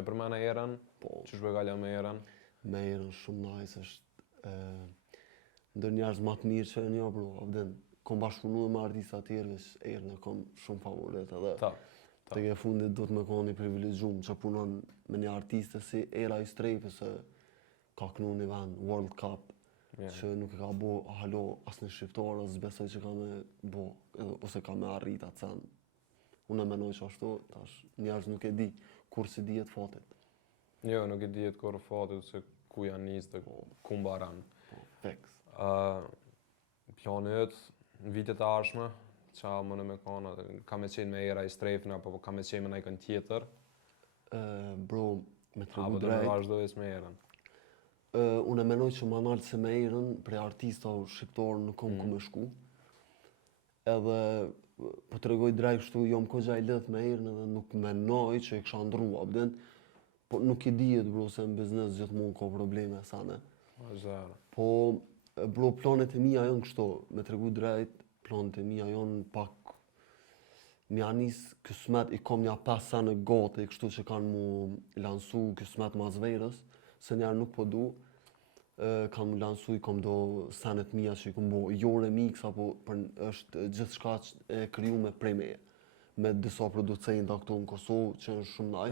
E përmena erën, Po, që shbegalla me erën? me erën shumë nice është ndër njerëz më të mirë që e një bro, abden. Kom bashkëpunu me artista tjerë, veç erën e kom shumë favorit edhe. Ta. Tek e fundit do të më koni privilegjum që punon me një artiste si Era i Strejfës se ka knu një vend World Cup që nuk e ka bo halo asnjë shqiptar, as besoj që ka me bo ose ka me arrit atë sen. Unë e menoj që ashtu, tash njerëz nuk e di kur si dihet fatit. Jo, nuk e dihet kur fatit se ku janë nisë dhe ku mbaran. Po, fix. Plani ytë në vitet e ardhshme, qa mëne me kana, ka me qenë me Era i Strejfën apo ka me qenë me najkën tjetër? Bro, me të Apo regu do me drejt, vazhdojës me Erën? unë e menoj që më naltë se me erën, prej artista shqiptar nuk kom ku me shku. Edhe, po të regoj drejt kështu, jom kogja i lidh me erën edhe nuk menoj që e kësha ndru, abden. Po nuk i dihet bro se në biznes gjithmonë ka probleme sane. Vazhdojë. Po, bro, planet e mija janë kështu, me të regu drejt, planet e mija janë pak mja nis kësmet, i kom nja 5 sene gati, kështu që kanë mu lansu kësmet mas verës, se njerë nuk po du, kam lansu, i kom do senet mija që i kom bo jo remix, apo është gjithë shka që e kriju me prej meje, me disa producenta këtu në Kosovë që është shumë nice.